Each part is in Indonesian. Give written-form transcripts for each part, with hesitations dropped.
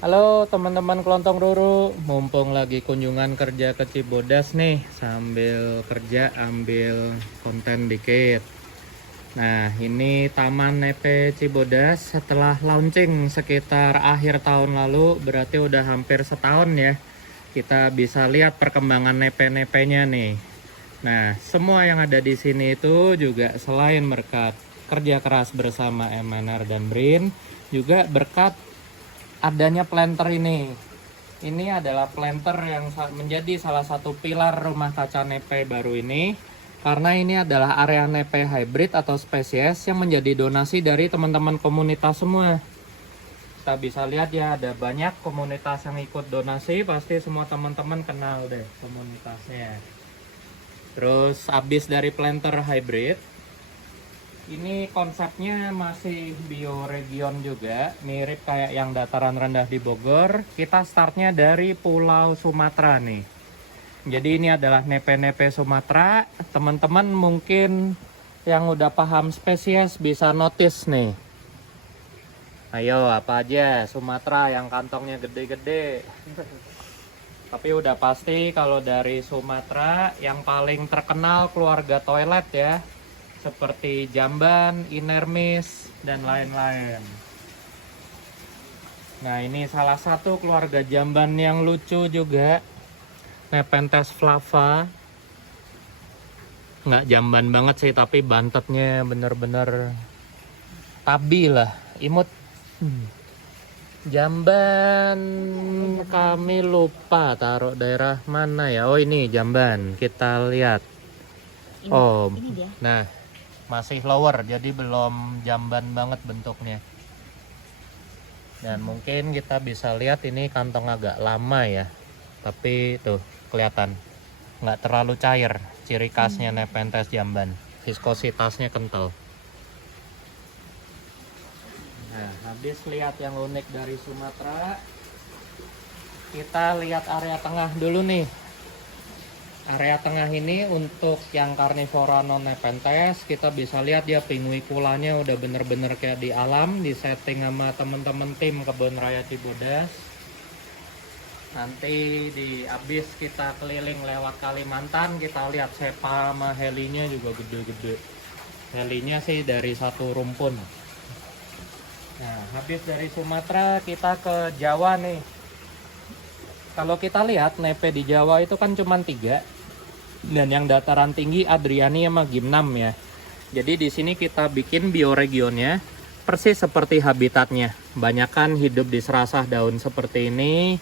Halo teman-teman Kelontong Ruru, mumpung lagi kunjungan kerja ke Cibodas nih, sambil kerja ambil konten dikit. Nah, ini Taman Nepe Cibodas setelah launching sekitar akhir tahun lalu, berarti udah hampir setahun ya. Kita bisa lihat perkembangan nepe-nepenya nih. Nah, semua yang ada di sini itu juga selain berkat kerja keras bersama MNR dan BRIN, juga berkat adanya planter ini. Ini adalah planter yang menjadi salah satu pilar rumah kaca nepe baru ini. Karena ini adalah area nepe hybrid atau spesies yang menjadi donasi dari teman-teman komunitas semua. Kita bisa lihat ya, ada banyak komunitas yang ikut donasi. Pasti semua teman-teman kenal deh komunitasnya. Terus habis dari planter hybrid, ini konsepnya masih bioregion juga, mirip kayak yang dataran rendah di Bogor. Kita startnya dari Pulau Sumatera nih. Jadi ini adalah nepe-nepe Sumatera. Teman-teman mungkin yang udah paham spesies bisa notice nih. Ayo, apa aja Sumatera yang kantongnya gede-gede. Tapi udah pasti kalau dari Sumatera yang paling terkenal keluarga toilet ya, seperti jamban, inermis, dan lain-lain. Nah, ini salah satu keluarga jamban yang lucu juga, Nepenthes flava. Nggak jamban banget sih, tapi bantetnya bener-bener tabi lah, imut. Jamban kami lupa taruh daerah mana ya. Oh, ini jamban, kita lihat. Ini dia. Nah, masih lower, jadi belum jamban banget bentuknya. Dan mungkin kita bisa lihat ini kantong agak lama ya, tapi tuh kelihatan nggak terlalu cair. Ciri khasnya Nepenthes jamban, viskositasnya kental. Nah, habis lihat yang unik dari Sumatera, kita lihat area tengah dulu nih. Area tengah ini untuk yang karnivora non Nepenthes, kita bisa lihat ya pinguiculanya udah bener-bener kayak di alam, di setting sama temen-temen tim Kebun Raya Cibodas. Nanti di abis kita keliling lewat Kalimantan, kita lihat sepa sama helinya juga gede-gede. Helinya sih dari satu rumpun. Nah, habis dari Sumatera kita ke Jawa nih. Kalau kita lihat nepe di Jawa itu kan cuma 3, dan yang dataran tinggi Adriani sama Gimnam ya. Jadi di sini kita bikin bioregionnya persis seperti habitatnya. Banyakan hidup di serasah daun seperti ini.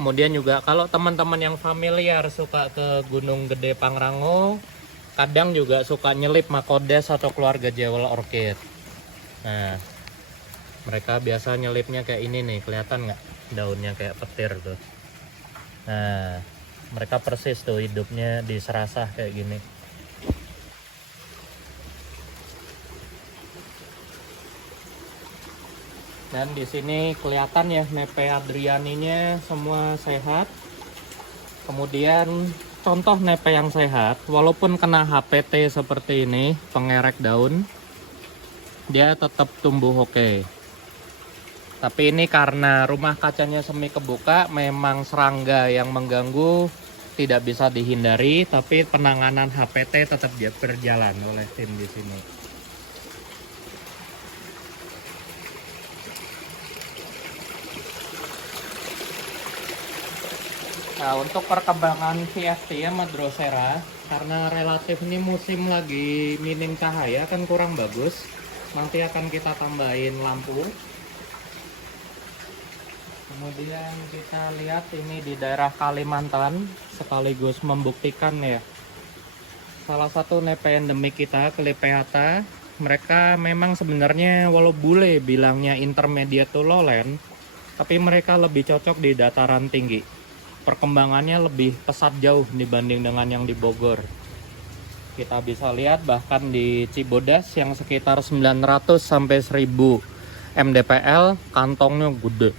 Kemudian juga kalau teman-teman yang familiar suka ke Gunung Gede Pangrango, kadang juga suka nyelip Makodes atau keluarga Jewel Orchid. Nah, mereka biasa nyelipnya kayak ini nih, kelihatan nggak? Daunnya kayak petir tuh. Nah, mereka persis tuh hidupnya di serasah kayak gini. Dan di sini kelihatan ya nepe Adrianinya semua sehat. Kemudian contoh nepe yang sehat, walaupun kena HPT seperti ini, pengerek daun, dia tetap tumbuh oke. Tapi ini karena rumah kacanya semi kebuka, memang serangga yang mengganggu tidak bisa dihindari, tapi penanganan HPT tetap berjalan oleh tim di sini. Nah, untuk perkembangan VFT sama Drosera, karena relatif ini musim lagi minim cahaya kan kurang bagus, nanti akan kita tambahin lampu. Kemudian kita lihat ini di daerah Kalimantan, sekaligus membuktikan ya, salah satu nepe endemik kita, Clypeata, mereka memang sebenarnya walau bule bilangnya intermediate to lowland, tapi mereka lebih cocok di dataran tinggi. Perkembangannya lebih pesat jauh dibanding dengan yang di Bogor. Kita bisa lihat bahkan di Cibodas yang sekitar 900 sampai 1000 mdpl, kantongnya gede.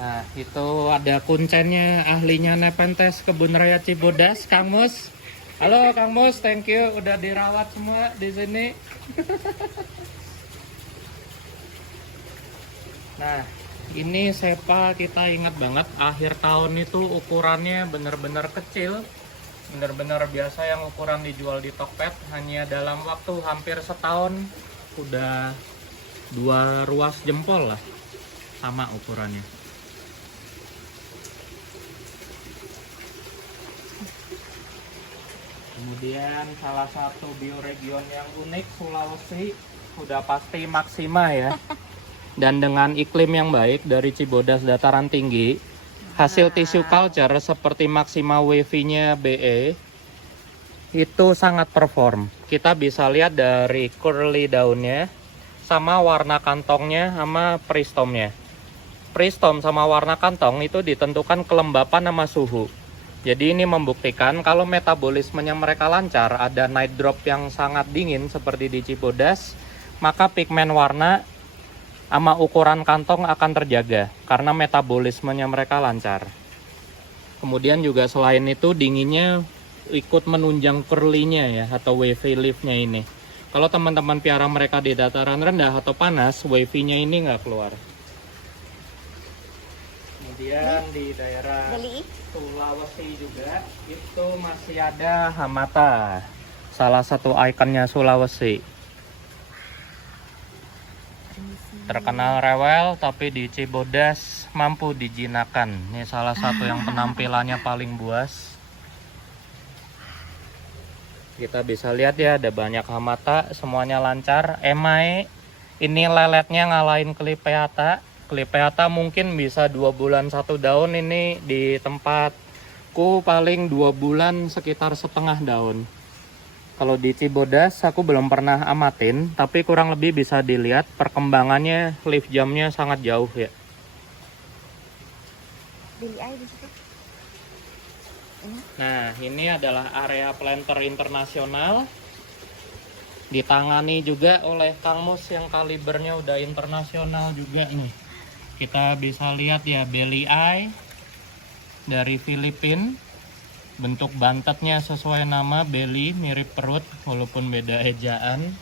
Nah, itu ada kuncennya, ahlinya Nepenthes Kebun Raya Cibodas, Kang Mus. Halo Kang Mus, thank you udah dirawat semua di sini. Nah, ini sepa kita ingat banget akhir tahun itu ukurannya bener-bener kecil. Bener-bener biasa yang ukuran dijual di Tokped, hanya dalam waktu hampir setahun udah 2 ruas jempol lah sama ukurannya. Kemudian salah satu bioregion yang unik, Sulawesi, udah pasti Maxima ya. Dan dengan iklim yang baik dari Cibodas dataran tinggi, hasil tissue culture seperti Maxima wavy-nya BE itu sangat perform. Kita bisa lihat dari curly daunnya, sama warna kantongnya, sama peristomnya. Peristom sama warna kantong itu ditentukan kelembapan sama suhu. Jadi ini membuktikan kalau metabolismenya mereka lancar, ada night drop yang sangat dingin seperti di Cibodas, maka pigmen warna sama ukuran kantong akan terjaga karena metabolismenya mereka lancar. Kemudian juga selain itu dinginnya ikut menunjang curly-nya ya, atau wavy leaf-nya ini. Kalau teman-teman piara mereka di dataran rendah atau panas, wavy-nya ini nggak keluar. Kemudian di daerah Sulawesi juga itu masih ada Hamata, salah satu ikonnya Sulawesi. Terkenal rewel tapi di Cibodas mampu dijinakan. Ini salah satu yang penampilannya paling buas. Kita bisa lihat ya, ada banyak Hamata, semuanya lancar. Emai ini leletnya ngalahin Clypeata. Clypeata mungkin bisa 2 bulan 1 daun, ini di tempatku paling 2 bulan sekitar setengah daun. Kalau di Cibodas aku belum pernah amatin, tapi kurang lebih bisa dilihat perkembangannya, leaf jamnya sangat jauh ya. Nah, ini adalah area planter internasional. Ditangani juga oleh Kang Mus yang kalibernya udah internasional juga nih. Kita bisa lihat ya, belly eye dari Filipina. Bentuk bantetnya sesuai nama, belly, mirip perut walaupun beda ejaan.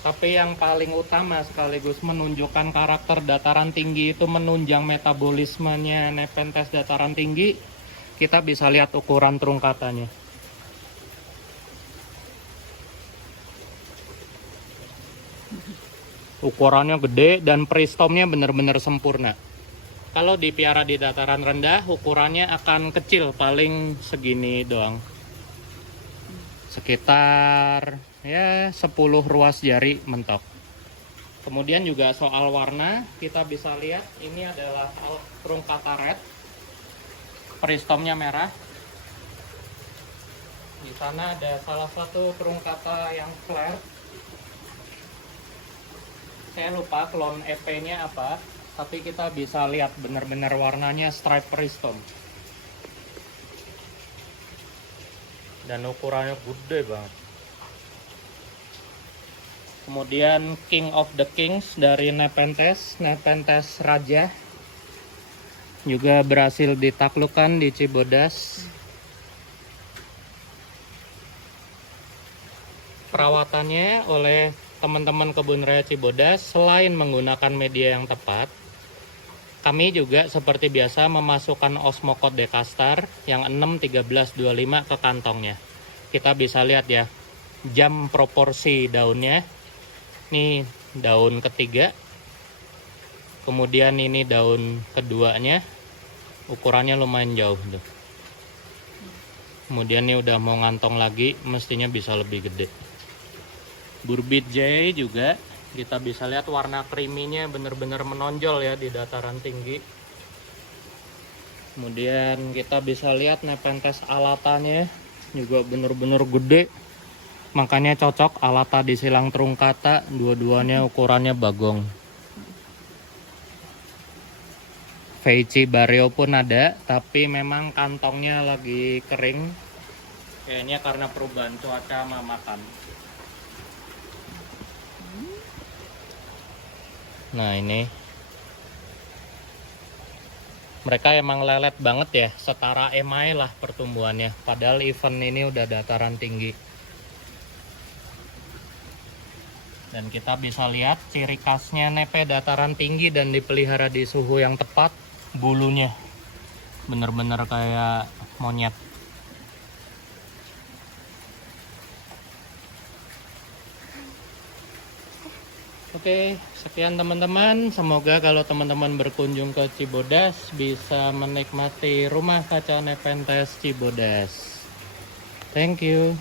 Tapi yang paling utama sekaligus menunjukkan karakter dataran tinggi itu menunjang metabolismenya Nepenthes dataran tinggi. Kita bisa lihat ukuran trungkatanya. Ukurannya gede dan peristomnya benar-benar sempurna. Kalau dipiara di dataran rendah, ukurannya akan kecil, paling segini doang. Sekitar ya 10 ruas jari mentok. Kemudian juga soal warna, kita bisa lihat ini adalah truncata red. Peristomnya merah. Di sana ada salah satu truncata yang flare. Saya lupa klon EP-nya apa, tapi kita bisa lihat benar-benar warnanya stripe peristom. Dan ukurannya gede banget. Kemudian King of the Kings dari Nepenthes, Nepenthes Raja, juga berhasil ditaklukkan di Cibodas. Perawatannya oleh teman-teman Kebun Raya Cibodas, selain menggunakan media yang tepat, kami juga seperti biasa memasukkan Osmocote Decastar yang 6-13-25 ke kantongnya. Kita bisa lihat ya, jam proporsi daunnya. Ini daun ketiga, kemudian ini daun keduanya, ukurannya lumayan jauh tuh. Kemudian ini udah mau ngantong lagi, mestinya bisa lebih gede. Burbit J juga kita bisa lihat warna creamy-nya benar-benar menonjol ya di dataran tinggi. Kemudian kita bisa lihat Nepenthes alatanya juga benar-benar gede, makanya cocok alata di silang truncata, dua-duanya ukurannya bagong. Veichi Barrio pun ada, tapi memang kantongnya lagi kering, kayaknya karena perubahan cuaca sama makan. Nah ini Mereka emang lelet banget ya, setara emai lah pertumbuhannya. Padahal event ini udah dataran tinggi. Dan kita bisa lihat ciri khasnya nepe dataran tinggi dan dipelihara di suhu yang tepat. Bulunya bener-bener kayak monyet. Oke, sekian teman-teman. Semoga kalau teman-teman berkunjung ke Cibodas bisa menikmati rumah kaca Nepenthes Cibodas. Thank you.